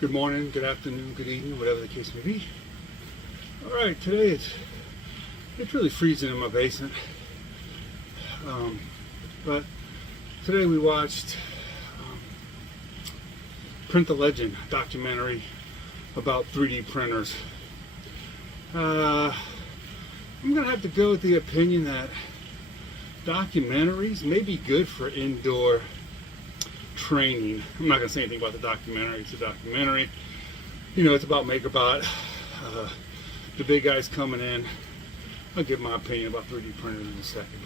Good morning, good afternoon, good evening, whatever the case may be. Alright, today it's really freezing in my basement. But today we watched Print the Legend, a documentary about 3D printers. I'm going to have to go with the opinion that documentaries may be good for indoor training. I'm not going to say anything about the documentary. It's a documentary. You know, it's about MakerBot. The big guys coming in. I'll give my opinion about 3D printers in a second,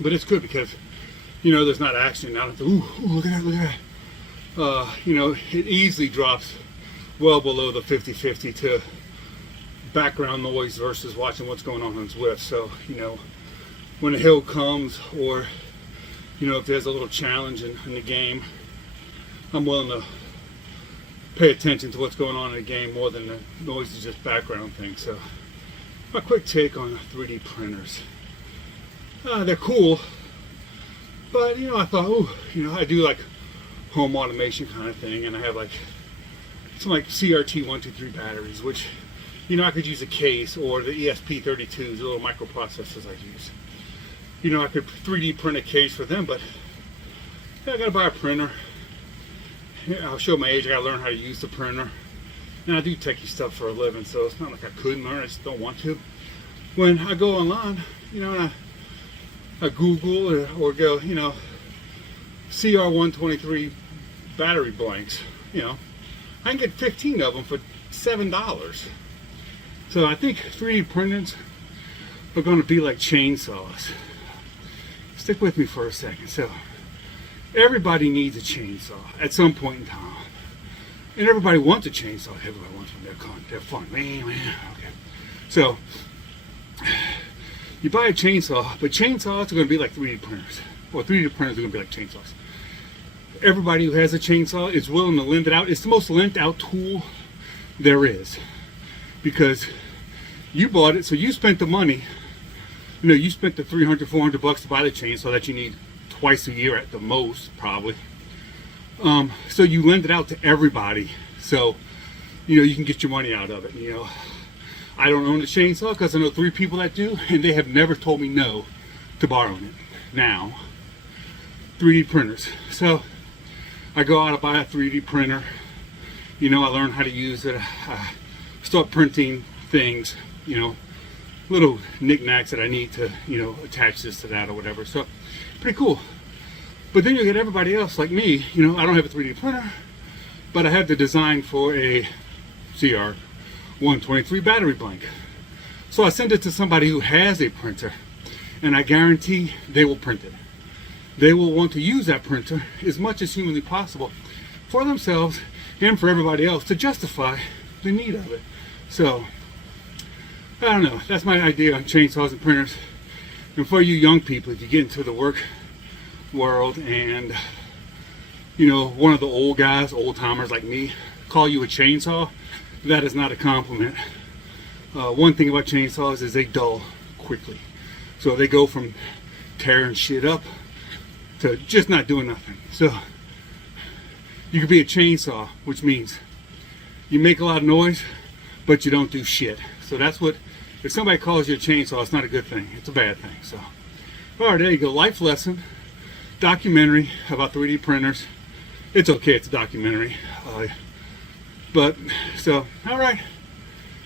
but it's good because, you know, there's not action. I don't have to, ooh, look at that, look at that. You know, it easily drops well below the 50-50 to background noise versus watching what's going on Zwift. So, you know, when a hill comes, or you know, if there's a little challenge in the game, I'm willing to pay attention to what's going on in the game more than the noise is just background thing. So, my quick take on 3D printers. They're cool, but you know, I thought, oh, you know, I do like home automation kind of thing, and I have like some like CRT 123 batteries, which, you know, I could use a case, or the ESP32s, the little microprocessors I use. You know, I could 3D print a case for them, but yeah, I gotta buy a printer. Yeah, I'll show my age, I gotta learn how to use the printer. And I do techie stuff for a living, so it's not like I couldn't learn, I just don't want to. When I go online, you know, and I Google or go, you know, CR123 battery blanks, you know, I can get 15 of them for $7. So I think 3D printings are going to be like chainsaws. Stick with me for a second. So everybody needs a chainsaw at some point in time, and everybody wants a chainsaw. Everybody wants one. They're fun, man. Okay. So you buy a chainsaw, but chainsaws are going to be like 3D printers, or 3D printers are going to be like chainsaws. Everybody who has a chainsaw is willing to lend it out. It's the most lent out tool there is, because you bought it, so you spent the money. You know, you spent the $300, $400 to buy the chainsaw that you need twice a year at the most, probably. So you lend it out to everybody, so you know you can get your money out of it. You know, I don't own a chainsaw because I know 3 people that do, and they have never told me no to borrowing it. Now, 3D printers. So I go out and buy a 3D printer. You know, I learn how to use it. Start printing things. You know, little knickknacks that I need to, you know, attach this to that or whatever. So pretty cool. But then you get everybody else like me. You know, I don't have a 3D printer, but I have the design for a CR123 battery blank. So I send it to somebody who has a printer, and I guarantee they will print it. They will want to use that printer as much as humanly possible for themselves and for everybody else to justify the need of it. So I don't know, that's my idea on chainsaws and printers. And for you young people, if you get into the work world and, you know, one of the old guys, old timers like me, call you a chainsaw, that is not a compliment. One thing about chainsaws is they dull quickly. So they go from tearing shit up to just not doing nothing. So you could be a chainsaw, which means you make a lot of noise, but you don't do shit. So that's what, if somebody calls you a chainsaw, it's not a good thing. It's a bad thing. So, all right, there you go. Life lesson, documentary about 3D printers. It's okay, it's a documentary. But, so, all right.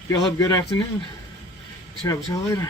Y'all have a good afternoon. Chat with y'all later.